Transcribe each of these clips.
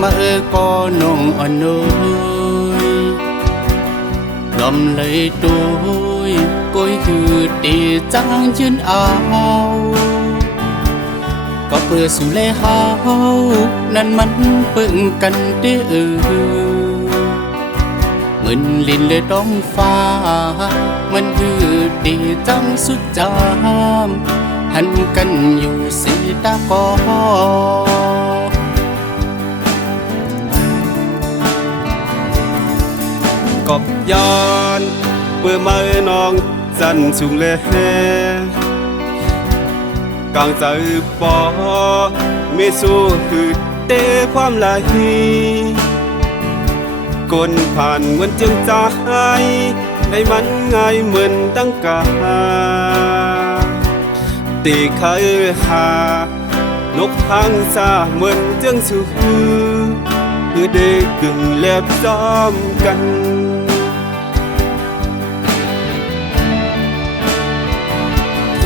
mà có nồng ẩn ơi lầm lấy tôi cối hư để trắng chân áo có bờ sù lê hao nan mắn bưng cần đế mình liền lê đóng pha mình hư để trắng suốt chạm hắn cầnอยู่สิตาก็กอบย้อนเปื่อไม้น้องจันชุงเล่กลางใจปอไม่สู้คือเตะความไหลกลผ่านเหมือนจึงใจให้มันง่ายเหมือนตั้งกาตีเคยหานกทางซาเหมือนจึงสู้คือเด็กกึ่งแลบซ้อมกัน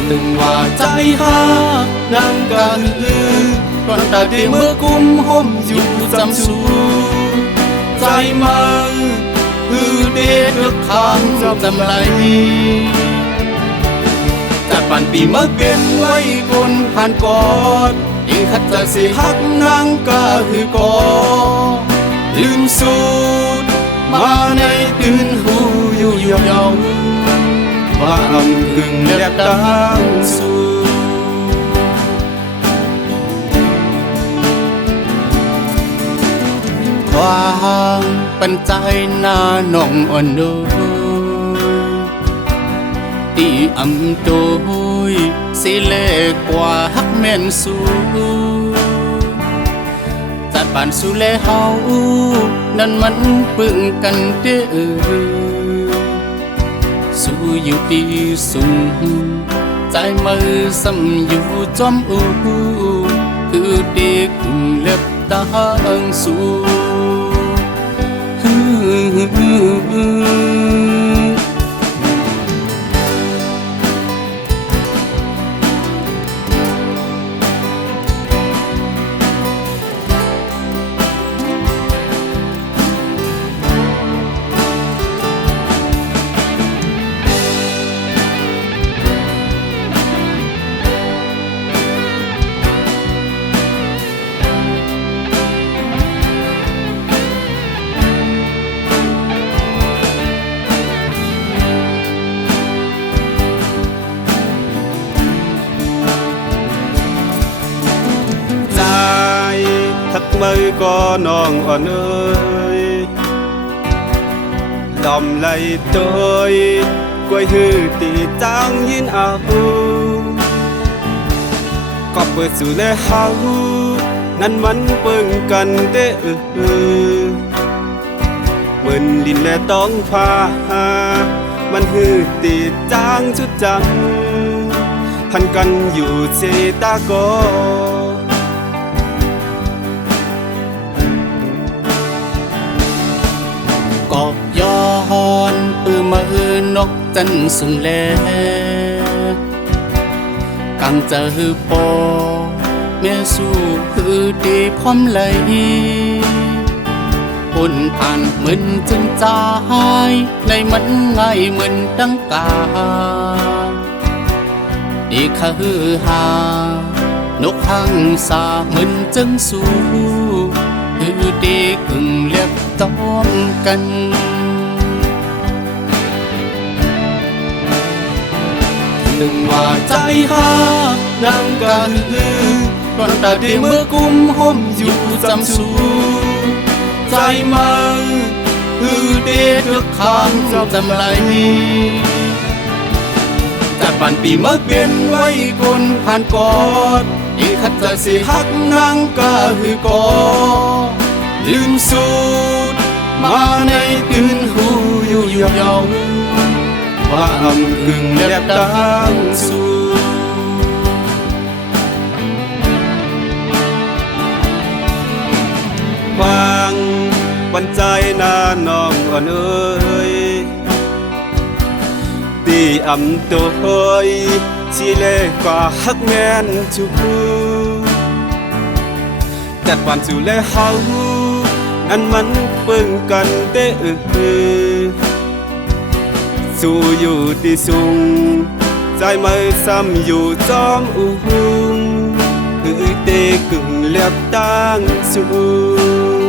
ตึงว่าใจหานางกันตอนตาเดียเมื่อกุมห่มอยู่จำสูใจมันคือเด็กเลือกทางจำไหลแต่ป่านปีเมื่อเป็นไว้คนผ่านกอดยิ่งขัดจะสิหักนางก็คือก่อลืมสูดมาในตื่นหูอยู่ยาวว่าอำพึงเล็บดังสูวางปันใจหน้าน้องอ่อนโดตีอำโดยสิเล็กกว่าฮักแม่นสูจัดป่านสู่แลเฮานั่นมันปึงกันเด้อสู้อยู่ดีสูงใจมือซ้ำอยู่จอมอูคือเด็กเล็บตาสูทักมือก็น้องอ่อนเอ้ยลำไหลตัวกวยหือตีจางยินเอาก็เปิดสู่แลเฮานั่นมันเปิงกันเด้อเหมือนลินแลต้องพามันหือตีจางชุดจังพันกันอยู่เสตาก็กอบย้อนปือมือนกจันสุงแลกังเจอปอเมื่อสู้คือดีพร้อมเลยปุ่นผ่านเหมือนจึงใจในมันง่ายเหมือนดังกาดีคือหานกหังสาเหมือนจึงสู้คือดีกึ่งเล็บต้องกันตึงว่าใจหานางกันตอนตาเดียเมื่อกุมห่มอยู่จำสูใจมันคือเด็กเลือกทางจำไหลแต่ป่านปีเมื่อเป็นไว้คนผ่านกอดยิ่งขัดจะสิหักนางก็คือก่อลืมสูดมาในตื่นหูอยู่ยาวว่าอำพึงเล็บดังสูฟังปันใจหน้าน้องอ่อนเอ้ยตีอำตัวเฮ้ยสิเล็กกว่าฮักแม่นจูจัดวันสู่แลเฮา อันมันเบิ่งกันได้สู้อยู่ที่สูงใจไม่ซ้ำอยู่จอมอุ้งเตกึ่งเลียบตั้งสูง